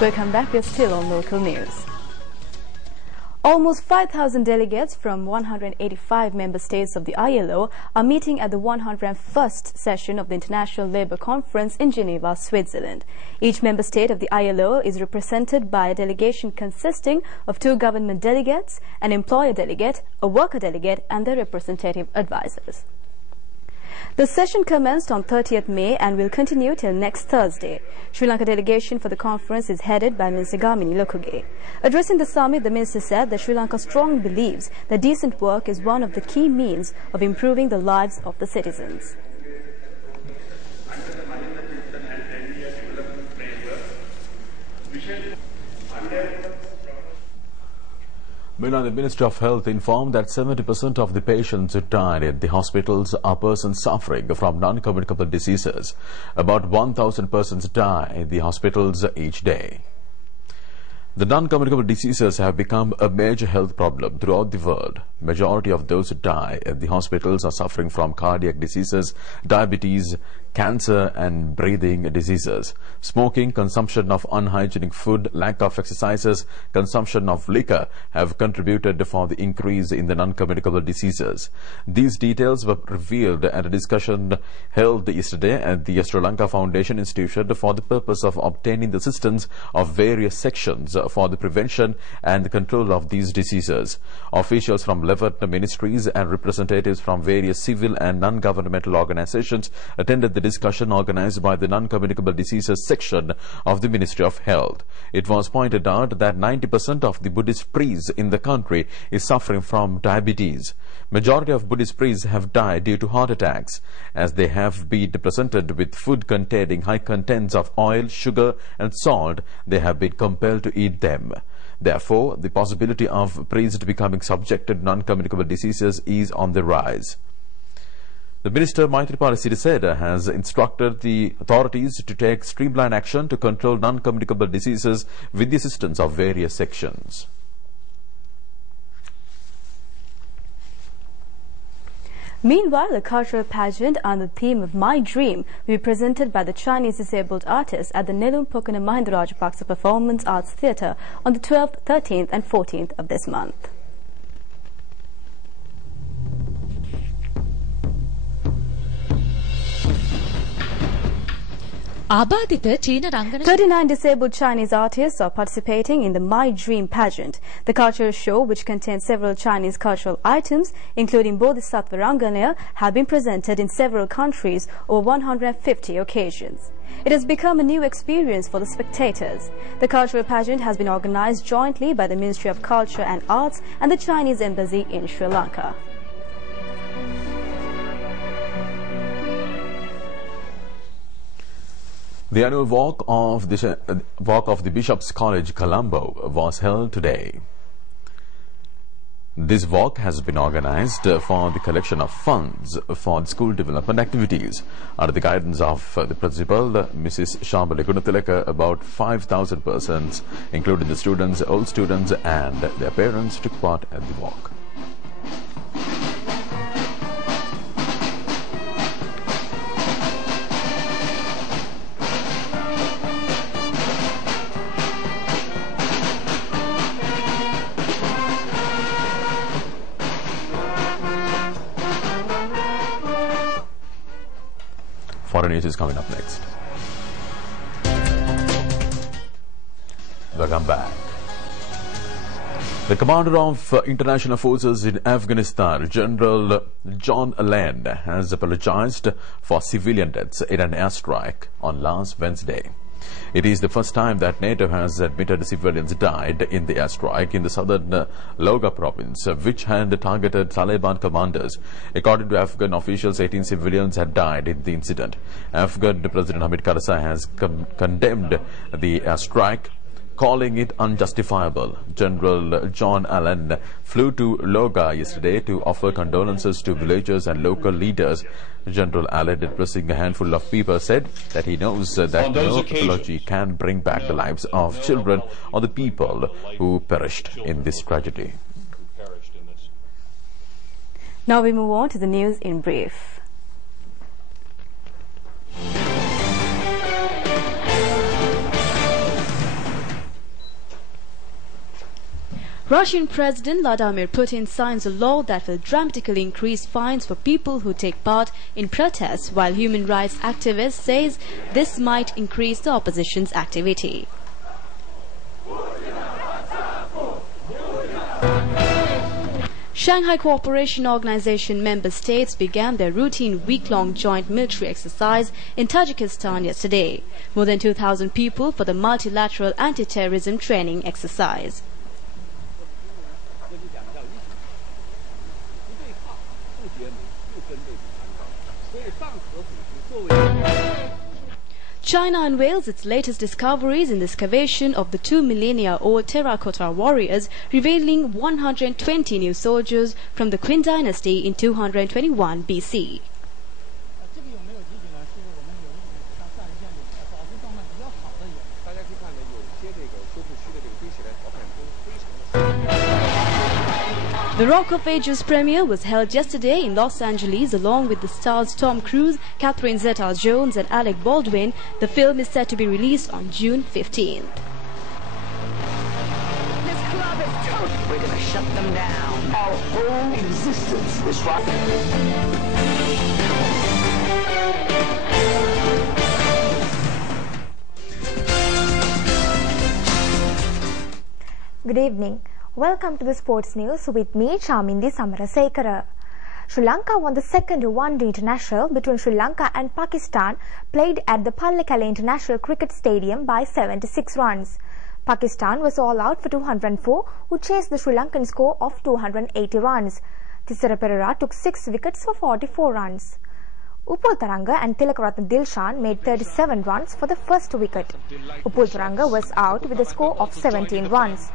Welcome back. We're still on local news. Almost 5,000 delegates from 185 member states of the ILO are meeting at the 101st session of the International Labour Conference in Geneva, Switzerland. Each member state of the ILO is represented by a delegation consisting of 2 government delegates, an employer delegate, a worker delegate, and their representative advisors. The session commenced on 30th May and will continue till next Thursday. Sri Lanka delegation for the conference is headed by Minister Gamini Lokoge. Addressing the summit, the minister said that Sri Lanka strongly believes that decent work is one of the key means of improving the lives of the citizens. Meanwhile, the Ministry of Health informed that 70% of the patients who died at the hospitals are persons suffering from non-communicable diseases. About 1,000 persons die in the hospitals each day. The non-communicable diseases have become a major health problem throughout the world. Majority of those who die at the hospitals are suffering from cardiac diseases, diabetes, cancer and breathing diseases. Smoking, consumption of unhygienic food, lack of exercises, consumption of liquor have contributed for the increase in the non-communicable diseases. These details were revealed at a discussion held yesterday at the Sri Lanka Foundation Institute for the purpose of obtaining the assistance of various sections for the prevention and the control of these diseases. Officials from 11 ministries and representatives from various civil and non-governmental organizations attended the discussion organized by the non-communicable diseases section of the Ministry of Health. It was pointed out that 90% of the Buddhist priests in the country is suffering from diabetes. Majority of Buddhist priests have died due to heart attacks, as they have been presented with food containing high contents of oil, sugar and salt. They have been compelled to eat them. Therefore, the possibility of priests becoming subjected to non-communicable diseases is on the rise. The Minister Maithripala Sirisena has instructed the authorities to take streamlined action to control non-communicable diseases with the assistance of various sections. Meanwhile, a cultural pageant on the theme of My Dream will be presented by the Chinese disabled artists at the Nelum Pokana Mahinda Rajapaksa Performance Arts Theatre on the 12th, 13th and 14th of this month. ආබාධිත චීන රංගන 39 disabled Chinese artists are participating in the My Dream pageant. The cultural show, which contains several Chinese cultural items, including Bodhisattva Ranganaya, have been presented in several countries over 150 occasions. It has become a new experience for the spectators. The cultural pageant has been organized jointly by the Ministry of Culture and Arts and the Chinese Embassy in Sri Lanka. The annual walk of the Bishop's College, Colombo, was held today. This walk has been organized for the collection of funds for school development activities. Under the guidance of the principal, Mrs. Shambali Gunatilaka, about 5,000 persons, including the students, old students and their parents, took part at the walk. Foreign news is coming up next. Welcome back. The commander of international forces in Afghanistan, General John Allen, has apologized for civilian deaths in an airstrike on last Wednesday. It is the first time that NATO has admitted civilians died in the airstrike in the southern Logar province, which had targeted Taliban commanders. According to Afghan officials, 18 civilians had died in the incident. Afghan President Hamid Karzai has condemned the airstrike, calling it unjustifiable. General John Allen flew to Logar yesterday to offer condolences to villagers and local leaders. General Allen, addressing a handful of people, said that he knows that no apology can bring back the lives of children or the people who perished in this tragedy. Now we move on to the news in brief. Russian President Vladimir Putin signs a law that will dramatically increase fines for people who take part in protests, while human rights activists says this might increase the opposition's activity. Shanghai Cooperation Organization member states began their routine week-long joint military exercise in Tajikistan yesterday. More than 2,000 people for the multilateral anti-terrorism training exercise. China unveils its latest discoveries in the excavation of the 2 millennia-old terracotta warriors, revealing 120 new soldiers from the Qin dynasty in 221 BC. The Rock of Ages premiere was held yesterday in Los Angeles along with the stars Tom Cruise, Catherine Zeta-Jones and Alec Baldwin. The film is set to be released on June 15th. This club is toast. We're gonna shut them down. Our whole existence is Good evening. Welcome to the sports news with me, Chamindi Samarasekara. Sri Lanka won the second one-day international between Sri Lanka and Pakistan, played at the Pallekele International Cricket Stadium by 76 runs. Pakistan was all out for 204, who chased the Sri Lankan score of 280 runs. Thisara Perera took 6 wickets for 44 runs. Upul Taranga and Tilakaratne Dilshan made 37 runs for the first wicket. Upul Taranga was out with a score of 17 runs.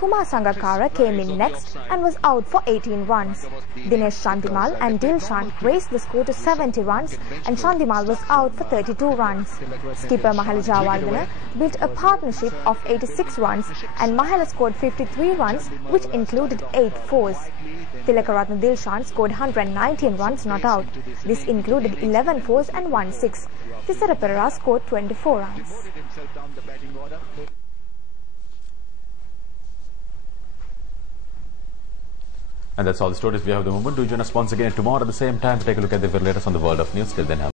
Kumar Sangakkara came in next and was out for 18 runs. Dinesh Chandimal and Dilshan raised the score to 70 runs and Chandimal was out for 32 runs. Skipper Mahela Jayawardene built a partnership of 86 runs and Mahela scored 53 runs, which included 8 fours. Tilakaratne Dilshan scored 119 runs not out. This included 11 fours and 1 6. Thisara Perera scored 24 runs. And that's all the stories we have at the moment. Do join us once again tomorrow at the same time to take a look at the very latest on the world of news. Till then,